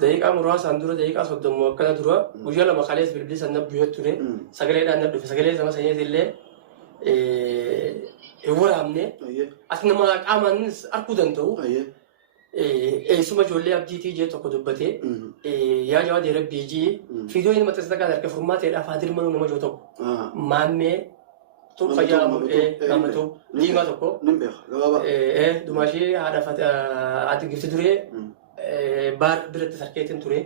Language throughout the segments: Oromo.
daqiiqaa muraasaan dura daqiiqaa 30 akkana dura guyyaa lama kalees bilbilli san nabbiyyoo ture sagaleedhaan na dhufe sagalee sama sanyaatillee hin waraabne as nama qaamaanis arguu danda'u eessuma ijoollee abdiitii jee tokko dubbate yaa jawaa deera biijii fiidiyoo inni maxxansa kan harka furmaateedhaaf haadir manuu nama joo tokko maammee tun fayyaa gammatuu diimaa tokko dumaashee haadha gifti duree baar biratti sarkeetiin ture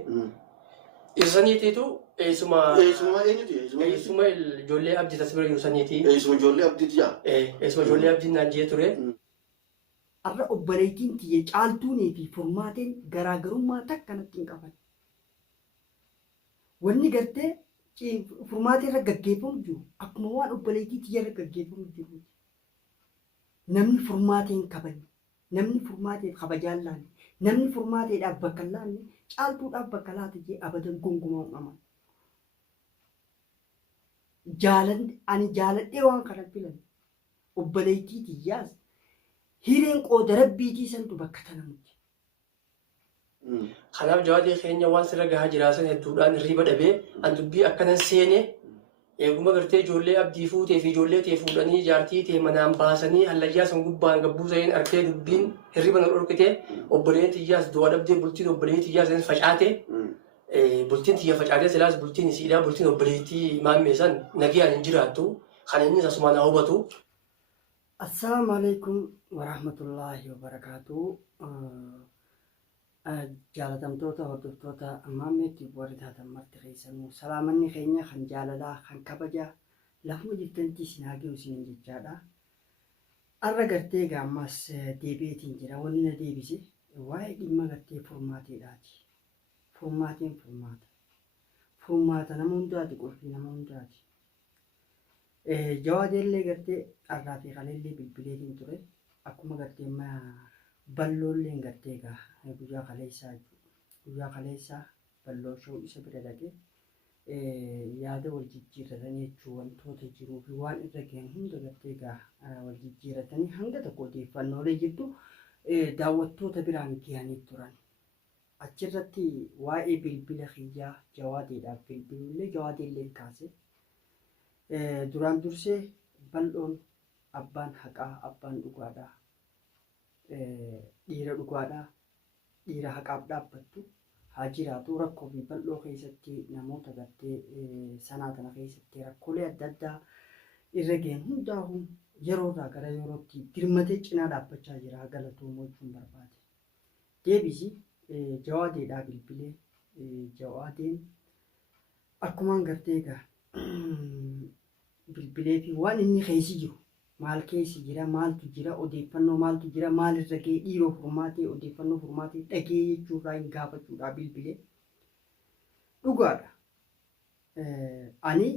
isaniitiitu eessuma ijoollee abdii tas bira jiru saniiti eessuma ijoollee abdiiti jaa eessuma ijoollee abdiin naan jee ture arra obboleettiin tiyye caaltuunii fi furmaateen garaagarummaa takka natti hin qaban. Wanni gartee furmaatee irra gaggeeffamu jiru akkuma waan obboleettii tiyya irra gaggeeffamu jiru. Namni furmaateen kabajne, namni furmaateen kabajaan laanne, namni furmaateedhaaf bakka laanne caaltuudhaaf bakka laata jee abadan gonkumaa uumaman. Ani jaaladhee waan kana filan obboleettii tiyyaas hireen qooda rabbiitii santu bakka tana miti. Kanaaf jawaadii keenya waan sirra gahaa jiraasan hedduudhaan hirriba dhabee an dubbii akkanan seene eeguma gartee ijoollee abdii fuutee fi ijoollee tee fuudhanii jaartii tee manaan baasanii hallayyaa san gubbaan gabbuu zayeen argee dubbiin hirriba na dhorkite obboleen tiyyaas du'a dhabdee bultiin obbolee tiyyaas facaate bultiin tiyya facaatee silaas bultiin isiidhaa bultiin obboleettii maammee san nagiyaan hin jiraattu kan innis asumaan haa hubatu. Assalamu alaikum warahmatullahi wabarakatuh. Jaalatamtoota hordoftoota maammeetti warri taatan marti keessanuu salaamanni keenya kan jaalalaa kan kabajaa lafuma jirtantti isin haagee isin jechaadha. Arra gartee gaammas deebi'eetiin jira wanni na deebise waa'ee dhimma gartee furmaateedhaati. Furmaateen furmaata. Furmaata nama hundaati qulfii nama hundaati. Jawaadeellee gartee arraa fi qaleellee bilbileetiin ture akkuma gartee balloolleen gartee guyyaa kaleessaa balloo shoo isa bira dhaqee yaada wal jijjiirratanii jechuun wantoota jiruu fi waan irra ga'an hunda gartee wal jijjiirratanii hanga tokko odeeffannoolee jirtu daawwattoota biraan ga'anii turan. Achirratti waa'ee bilbila kiyyaa jawaadeedhaaf bilbilullee jawaadeellee kaase. Duraan dursee bal'oon abbaan haqaa abbaan dhugaadhaa dhiira dhugaadhaa dhiira haqaaf dhaabbattu haa jiraatu rakkoo fi bal'oo keessatti namoota gartee sanaa kana keessatti rakkoolee adda addaa irra ga'an hundaa'uun yeroodhaa gara yerootti dirmatee cinaa dhaabbachaa jira galatoomoo jechuun barbaade. Deebisi jawaadeedhaa bilbilee jawaadeen akkumaan gartee bilbilee fi waan inni keessa jiru maal keessa jira maaltu jira odeeffannoo maaltu jira maalirra ga'ee dhiiroo furmaatee odeeffannoo furmaatee dhagee jechuurraa hin gaafachuudhaa bilbilee dhugaadha. Ani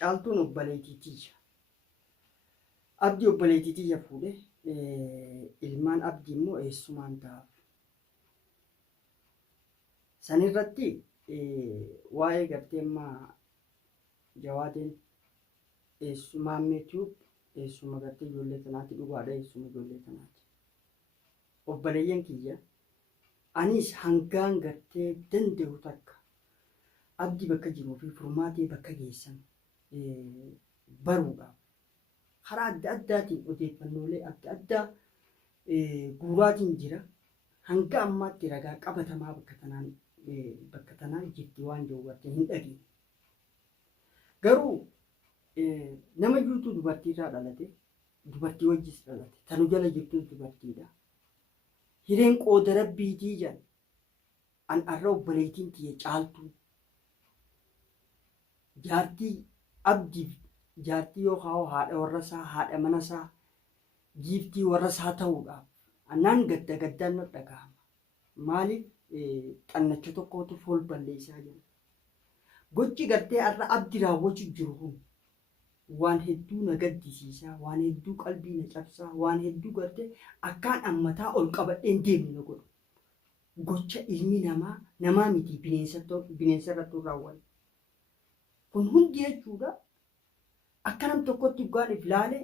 caaltuun obboleettiitiyya abdii obboleettiitiyya fuudhe ilmaan abdii immoo eessumaan ta'aaf sanirratti waa'ee gartee jawaadeen maammeetu eessuma gartee ijoollee tanaatti dhugaadha eessuma ijoollee tanaatti. Obboleeyyan kiyya anis hangaan gartee danda'u takka abdii bakka jiruu fi furmaatee bakka geessan baruudhaaf karaa adda addaatiin odeeffannoolee adda addaa guuraatiin jira hanga ammaatti ragaa qabatamaa bakka tanaan jirti waan jiru gartee hin dhageenye. Garuu nama jirtu dubartiirraa dhalate dubartii wajjis dhalate tanu jala jirtu dubartiidha. Hireen qooda rabbiitii jedhan an arra obboleettiin tiyya caaltuu jaartii abdiif jaartii yookaan haadha warrasaa haadha manasaa giiftii warrasaa ta'uudhaaf annaan gaddaan na dhagahama. Maaliif xannacha tokkootu fool balleessaa jira. Gochi gartee arra abdi raawwachuu jiru kun waan hedduu na gaddisiisaa, waan hedduu qalbii na cabsaa, waan hedduu gartee akkaan ammataa ol qabadheen deemne na godhu. Gocha ilmi namaa miti bineensa irratti raawwatu. Kun hundi jechuudha akka nam tokkotti dhugaan if laale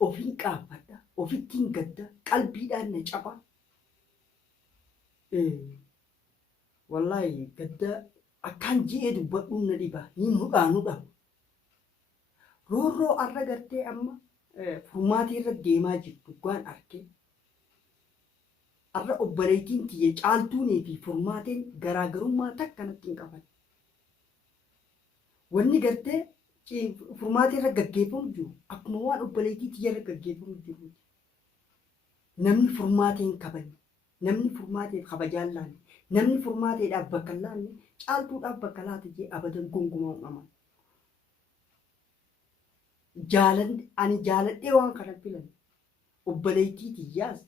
ofiin qaabbadha, ofittiin gadda, qalbiidhaan na caba. wallahi gadda akkaan ji'ee dubbadhuun na dhiba niin hudhaanu dhabu. Roorroo arra gartee amma furmaatii irra deemaa jirtu waan arge. Arra obboleettiin tiyya caaltuunii fi furmaatiin garaagarummaa takka natti hin qaban. Wanni gartee furmaatii irra gaggeeffamu jiru akkuma waan obboleettii tiyya irra gaggeeffamu jiru. Namni furmaatii hin kabajne, namni furmaatii kabajaan laanne, namni furmaatiidhaaf bakka hin laanne caaltuudhaaf bakka laata jee abadan gonkumaa uumaman. Ani jaaladhee waan kana filan obboleettii tiyyaas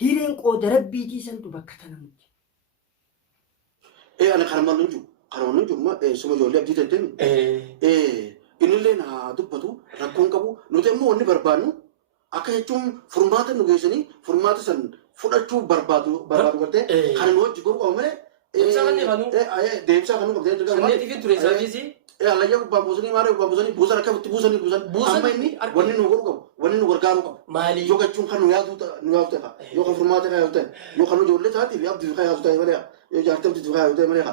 hireen qooda rabbiitii santu bakka tana miti. Ana kana malu jiru suma ijoollee abdii deddeemi. Innillee na dubbatu rakkoon qabu nuti immoo wanni barbaannu akka jechuun furmaata nu geessanii furmaata san fudhachuu barbaadu gartee kan nu wajji godhu qabu malee. Deemsaa kan nu qabdee Sanneetiif ture saafiisii. Alayyaa gubbaan buusanii maaree gubbaan buusanii buusan akka itti buusan amma inni wanni nu godhu qabu wanni nu gargaaru qabu. Maali? Yoo gachuun kan nu yaadu ta'a yoo kan furmaata kan yaadu ta'e yoo kan ijoollee taatiif abdii kan yaadu ta'e malee yoo jaartii abdii kan yaadu ta'e malee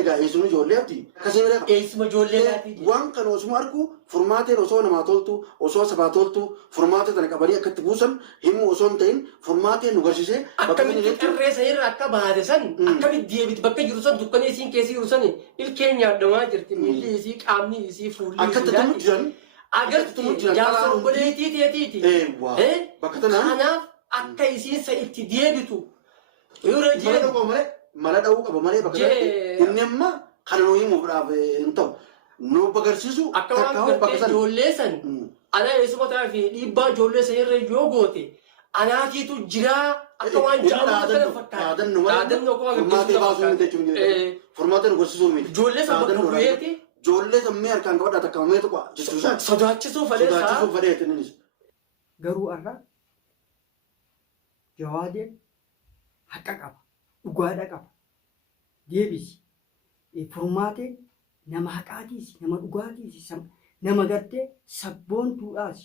egaa eessuun ijoollee abdii kasii malee Eessuma ijoollee laati. waan kan osuma argu furmaateen osoo namaa toltu osoo sabaa toltu furmaata tana qabanii akka itti buusan himu osoo hin ta'in furmaateen nu garsiisee Akkamitti qarreessa irra akka baate san akkamitti deebiti bakka jiru san dukkanee isiin keessi jiru san ilkeen nyaadamaa jirti miilli isii qaamni isii fuulli akka itti tumutti jiran agarti jaarsa obboleettii teetiiti. bakka tanaan Kanaaf akka isiin sa itti deebitu yeroo jee mala dha'uu qaba malee bakka sanatti inni amma kan nu himuudhaaf hin ta'u nu agarsiisu akka waan gartee ijoollee san ana eessuma ta'aa fi dhiibbaa ijoollee san irra yoo goote anaatiitu jiraa akka waan jaamu kana fakkaata. Dhaadannoo akka waan furmaatee baasuu hin jechuun furmaatee nu gorsisuu miti. Ijoollee san bakka bu'eeti. Ijoollee sammee harkaan qabadhaa takka mamee tokko jechuudha. Sodaachisuu faleessaa. Sodaachisuu faleeti innis. Garuu arra jawaadeen haqa qaba, dhugaadha qaba. Deebisi furmaateen nama haqaatiis, nama dhugaatiis, nama gartee sabboontuudhaas,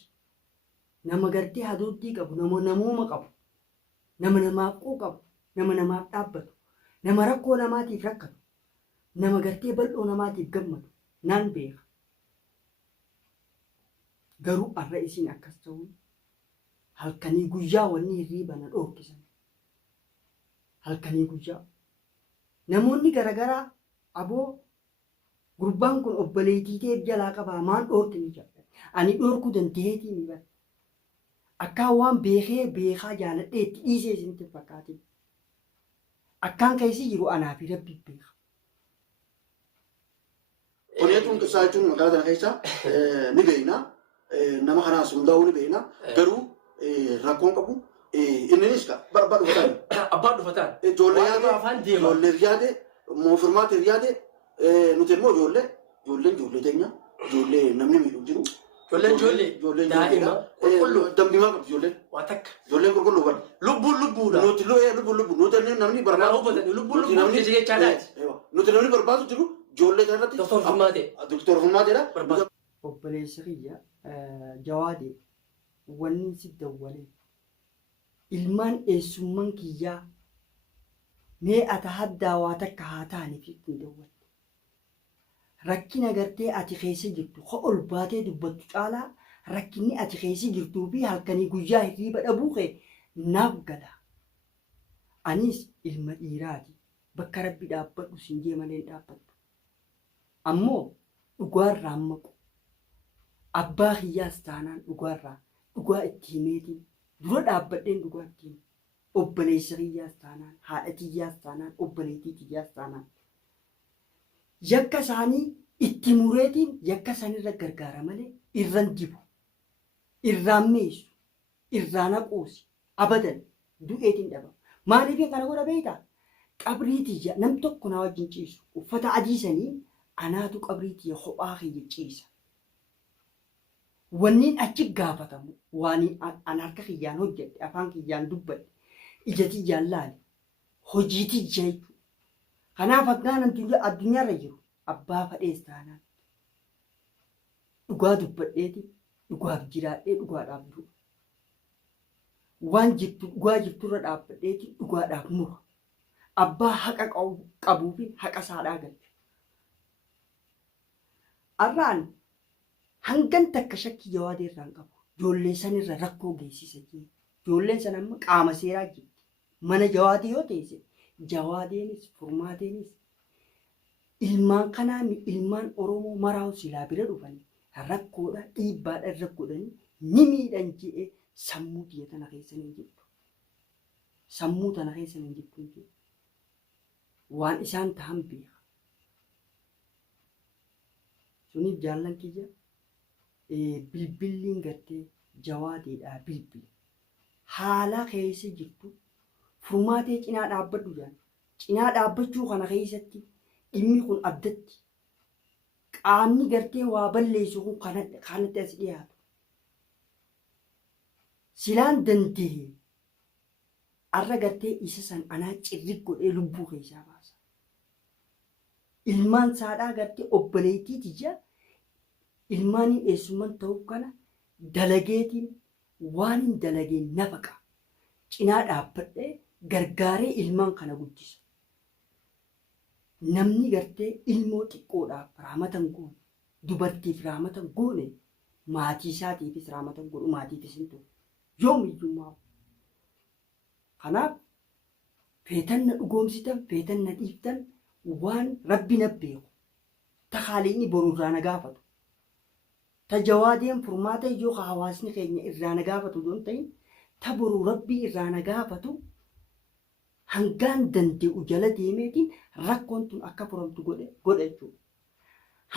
nama gartee hadoottii qabu, nama namooma qabu, nama namaaf qabu, nama namaaf dhaabbatu, nama rakkoo namaatiif rakkatu, nama gartee bal'oo namaatiif gammadu nan beeka. Garuu arra isin akkas ta'uu halkanii guyyaa wanni hirriiba na dhoorkisan. Halkanii guyyaa. Namoonni garaagaraa aboo gurbaan kun obboleettii ta'eef jalaa qabaa maan dhoorkini jedha. Ani dhoorkuu dandeetii ni bara. Akkaan waan beekaa jaaladhee itti dhiisee isinitti fakkaate. Akkaan keessi jiru anaa fi rabbi beeka. Odeetuun qibsaa jechuun magaalaa kana keessa ni beekna. Nama kanaas hundaa'uu ni beekna. Garuu rakkoon qabu innis barbaadu fataan. Abbaan dhufataan. Ijoollee yaade furmaatiif yaade nuti immoo ijoollee teenya ijoollee namni miidhu jiru. Ijoollee daa'ima qulqulluu. Dambimaa qabdi ijoolleen. Waa takka. Ijoolleen qulqulluu bara. Lubbuudha. Nuti namni barbaadu. Lubbuun jechaadhaati. Nuti namni barbaadu jiru ijoollee kanarratti. Doktor Furmaatee. Doktor Furmaateedha. Obboleessa kiyya jawaadee wanni si dawwalee ilmaan eessummaan kiyyaa mee ata haddaa waa takka haa taaniif ittiin dawwatte. Rakkina gartee ati keessa jirtu ho ol baatee dubbattu caalaa rakkinni ati keessa jirtuu fi halkanii guyyaa hirriiba dhabuu kee naaf gala. Anis ilma dhiiraati bakka rabbi dhaabbadhu siin jee malee dhaabbadhu. Ammoo dhugaarraa maqu. Abbaa kiyyaas taanaan dhugaa itti himeetiin dura dhaabbadheen dhugaa itti hime. Obboleessa kiyyaas taanaan haadha kiyyaas taanaan obboleettii kiyyaas taanaan. Yakka isaanii itti mureetiin yakka isaanirra gargaara malee irraan dibu, irraan meessu, irraan haquusi, abadan du'eetiin dhaba. Maaliif kana godha beektaa? Qabrii tiyya nam tokko na wajjin ciisu uffata adii sanii anaatu qabrii tiyya kophaa kiyya ciisa. Wanniin achi gaafatamu waan an harka kiyyaan hojjedhe afaan kiyyaan dubbadhe ija tiyyaan laale hojii tiyya jechuudha. Kanaaf akkaan addunyaarra jiru abbaa fadhees taanaan dhugaa dubbadheeti dhugaaf jiraadhee dhugaadhaaf du'a. Waan jirtu dhugaa jirturra dhaabbadheeti dhugaadhaaf mura. abbaa haqa qabuu fi haqa saadhaa galchu. Arraan hangan takka shakkii Jawaadii irraa hin qabu. Ijoollee sanirra rakkoo geessisa jee. Ijoolleen san amma qaama seeraa jirti. Mana Jawaadii yoo teesse Jawaadeenis furmaateenis ilmaan kanaa ilmaan Oromoo maraa'u silaa bira dhufanii rakkoodha dhiibbaadha irra godhanii ni miidhan jedhee sammuu biyya tana keessa hin jirtu. Sammuu tana keessa hin jirtu waan isaan tahan beeka. Suniif jaallan kiyya bilbilliin gartee Jawaadiidhaa bilbili. Haala keessa jirtu furmaatee cinaa dhaabbadhu jaan. Cinaa dhaabbachuu kana keessatti dhimmi kun addatti qaamni gartee waa balleessu kun kanatti as dhiyaatu. Silaan danda'e arra gartee isa san anaa cirri godhee lubbuu keessaa baasa. Ilmaan saadhaa gartee obboleettii tiyya ilmaan eessummaan ta'uu kana dalageetiin waan hin dalageen nafaqa. Cinaa dhaabbadhee gargaaree ilmaan kana guddisa. Namni gartee ilmoo xiqqoodhaaf raamatan goone, dubartiif raamatan goone, maatii isaatiifis raamatan godhu maatiifis hin ta'u. Yoomiyyummaa. Kanaaf feetanna dhugoomsitan, feetanna dhiiftan waan rabbi na beeku. Takaaleen boruurraa na gaafatu. Ta Jawaadeen furmaata iyyoo hawaasni keenya irraa na gaafatu don ta'in ta boruu rabbii irraa na gaafatu hangaan danda'u jala deemeetiin rakkoon tun akka furamtu godha jechuudha.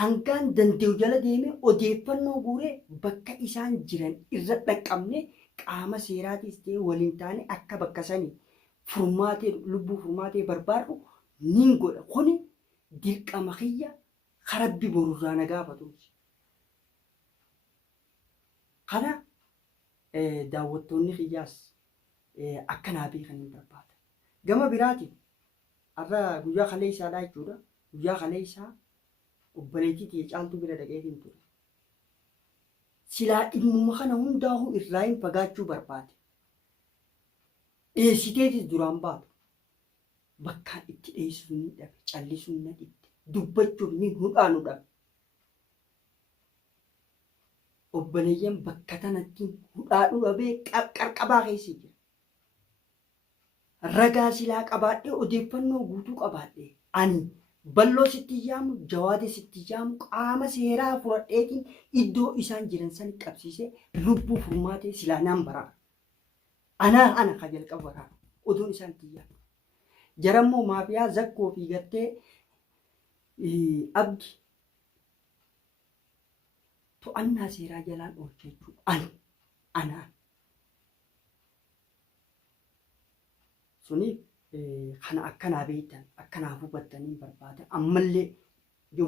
Hangaan danda'u jala deemee odeeffannoo guuree bakka isaan jiran irra dhaqqabne qaama seeraatis ta'ee waliin taane akka bakka sanii furmaatee lubbuu furmaatee barbaadu nin godha. Kuni dirqama kiyya karabbi boruurraa na gaafatu. Kana daawwattoonni kiyyaas akkanaa beekan hin barbaada. Gama biraatiin har'a guyyaa kalee isaadhaa jechuudha. Guyyaa kalee isaa obboleettii tiyya caaltuu bira dhaqeetiin ture. Silaa dhimmuma kana hundaa'uu irraa hin fagaachuu barbaade. Dheessiteetis duraan baatu. Bakkaan itti dheessuu ni dhabe, callisuu na dhibde, dubbachuuf ni hudhaanu dhabe. Obboleeyyan bakka tanatti hudhaadhu dhabee qarqabaa keessa jira. Ragaa silaa qabaadhee odeeffannoo guutuu qabaadhee ani balloo sitti yaamu Jawaadee sitti yaamu qaama seeraa fudhadheetiin iddoo isaan jiran san qabsiisee lubbuu furmaatee silaa naan baraara. Ana ka jalqaba baraara oduun isaan tiyyaa. Jarammoo maafiyaa zakkoo fi gartee abdi to'annaa seeraa jalaan oolchee jechuudha. Anaan. Suniif kana akkanaa beektan akkanaa hubattanii barbaada. Ammallee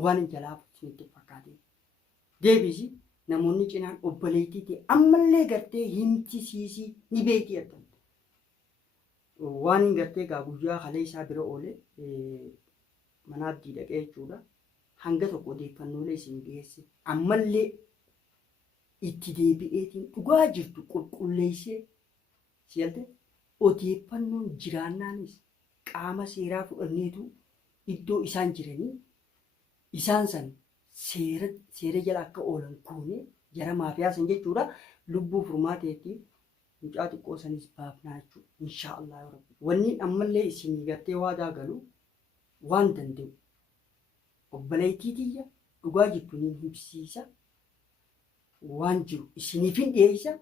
waan hin jalaa isinitti fakkaate. Deebisi namoonni cinaan obboleettii ta'e ammallee gartee himtisiisii ni beekii argamu. Waan hin gartee gaa guyyaa kalee isaa bira oole mana abdii dhaqee jechuudha. Hanga tokko odeeffannoolee isin dhiyeesse. Ammallee itti deebi'eetiin dhugaa jirtu qulqulleessee si'alte odeeffannoon jiraannaanis qaama seeraa fudhanneetu iddoo isaan jiranii isaan san seera jala akka oolan kuunee jara maafiyaa san jechuudha. Lubbuu furmaateetti mucaa xiqqoo sanis baafnaa jechuudha. Inshaallah yoo rabbi. Wanni ammallee isinii gartee waadaa galu waan danda'u. Obboleettii tiyya dhugaa jirtu ni himsiisa. Waan jiru isiniif hin dhiyeessa.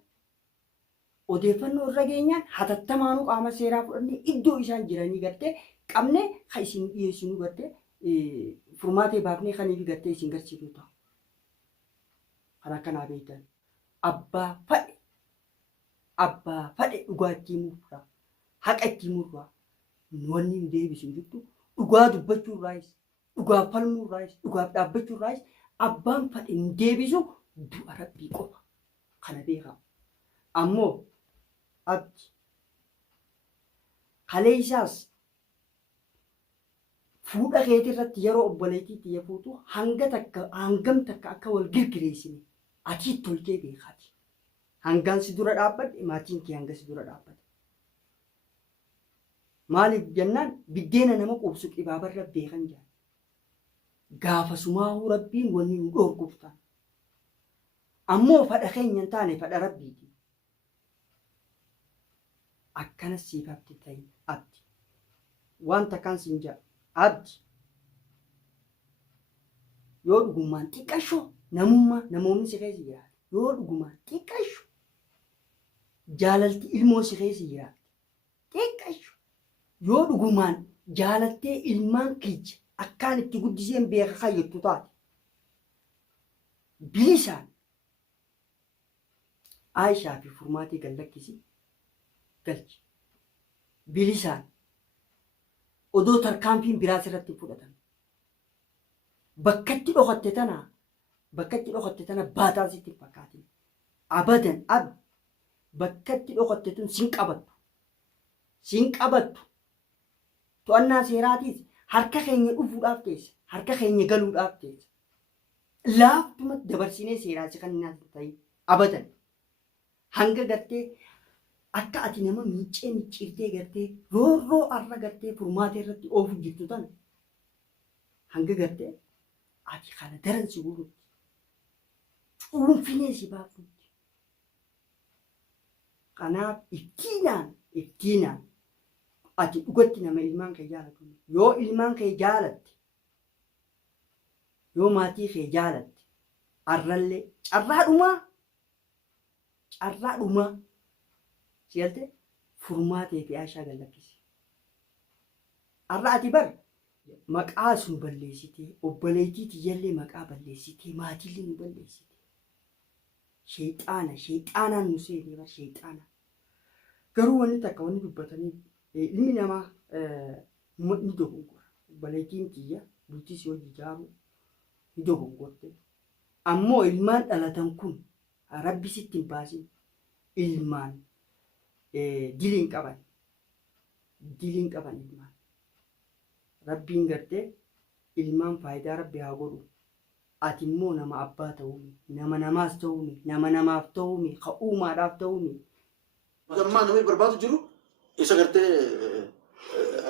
Odeeffannoo irra geenyaan hatattamaanuu qaama seeraa fudhannee iddoo isaan jiranii gartee qabnee kan isin dhiyeessinu gartee furmaatee baafnee kaniif gartee isin garsiifnu ta'a. Kan akkanaa beektan abbaa fadhe dhugaa ittiin murraa haqa ittiin murraa wanni nu deebisu jirtu dhugaa dubbachuurraayis dhugaa falmuurraayis dhugaaf dhaabbachuurraayis abbaan fadhe nu deebisu du'a rabbii qofa kana beekaa. Ammoo abdi kalee isaas fuudha keetii irratti yeroo obboleettii tiyya fuutu hangam takka akka wal girgireessine ati tolchee beekaati. Hangaan si dura dhaabbadhe maatiin kee hanga si dura dhaabbate. Maaliif jennaan biddeena nama qubsu qibaabarra beekan jira. Gaafa sumaahuu rabbiin wanni nu dhorkuuf ta'a. Ammoo fadha keenya hin taane fadha rabbiiti. Akkanas siif abdi ta'e abdi. Wanta kan siin jaa abdi. Yoo dhugummaan xiqqashoo namoonni si keessa jiraate. Yoo dhugumaan xiqqashoo jaalalti ilmoo si keessa jiraate. Xiqqashoo yoo dhugumaan jaalattee ilmaan kiyya akkaan itti guddiseen beeka kayyattu taate. Bilisaan Aishaa fi furmaatii gallakkisi galchi. Bilisaan odoo tarkaanfiin biraas irratti fudhatan. Bakkatti dhokatte tana baataa sitti hin fakkaatin. Abadan abdi bakkatti dhokatte tun sin qabattu. To'annaa seeraatiis harka keenya dhufuudhaaf keessa, harka keenya galuudhaaf keessa. Laaftuma dabarsinee seeraasi kan hin ta'in abadan. Hanga gartee akka ati nama micciirtee gartee roorroo arra gartee furmaatee irratti oofu jirtu tan hanga gartee ati kana daran si guurutti cuunfinee si baafnutti. Kanaaf ittiinaan ati dhugatti nama ilmaan kee jaalatu. Yoo ilmaan kee jaalatte, yoo maatii kee jaalatte, arrallee carraa dhumaa si'alte furmaatee fi Aishaa gallakkisi. Arra ati bar maqaa sun balleessitee, obboleettii tiyyallee maqaa balleessitee, maatiillee nu balleessitee. Sheexaanaan nu seenee bar sheexaana. Garuu wanni takka wanni dubbatanii ilmi namaa ni dogongora. Obboleettiin tiyya bultis yoo jijaaru ni dogongorte. Ammoo ilmaan dhalatan kun rabbi sitti hin baasin ilmaan diliin qaban ilmaan. Rabbiin gartee ilmaan faayidaa rabbi haa godhu. Ati immoo nama abbaa ta'uumi, nama namaas ta'uumi, nama namaaf ta'uumi, ka'uumaadhaaf ta'uumi. Gammaa namni barbaadu jiru isa gartee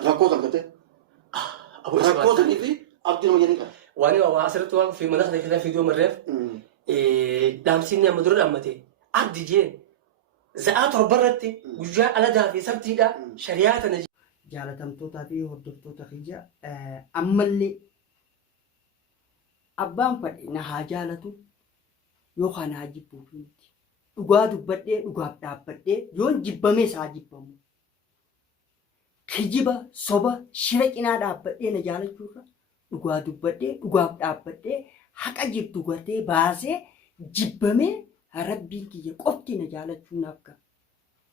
rakkoo kan gartee rakkoo sanii fi abdii nama jedhanii qaba. Waan asirratti waan fi mana kana keessaa fiidiyoo marreef dhaamsinni amma dura dhaammate abdi jeen za'aa torbarratti guyyaa aladaa fi sabtiidha shariyaa tana. Jaalatamtootaa fi hordoftoota kiyya ammallee abbaan fadhe na haa jaalatu yookaan haa jibbuuf miti. Dhugaa dubbadhee dhugaaf dhaabbadhee yoon jibbamees haa jibbamu. Kijiba soba shira qinaa dhaabbadhee na jaalachuurra dhugaa dubbadhee dhugaaf dhaabbadhee haqa jirtu gartee baasee jibbamee rabbiin kiyya qofti na jaalachuu naaf ga'a.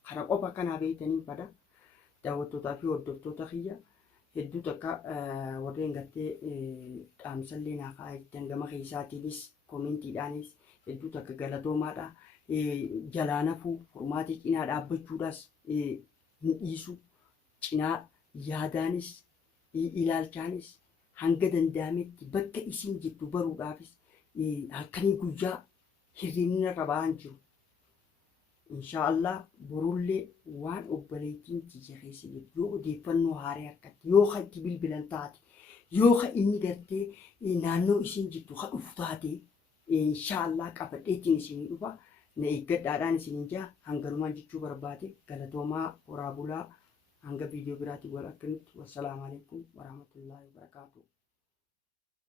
Kana qofa kanaa beektanii fada. Daawwattootaa fi hordoftoota kiyya hedduu takka warreen gartee dhaamsallee naa ka'aa jirtan gama keessaatiinis koomentiidhaanis hedduu takka galatoomaadha. Jalaa nafuu furmaatii cinaa dhaabbachuudhaas hin dhiisu. Cinaa yaadaanis ilaalchaanis hanga danda'ametti bakka isin jirtu baruudhaafis halkanii guyyaa hirriinna qabaan jiru. Inshaallah borullee waan obboleettiin tiyya keessa jirtu yoo odeeffannoo haaraa harkatti yoo itti bilbilan taate yoo inni gartee naannoo isin jirtu dhufu taate inshaallah qabadheetiin isin dhufa na eeggadhaadhaan isin jaa hangalumaan jechuu barbaade galatoomaa horaa bulaa hanga viidiyoo biraatiin wal arginutti. Wassalaamu alaikum warahmatullahi wabarakatuh.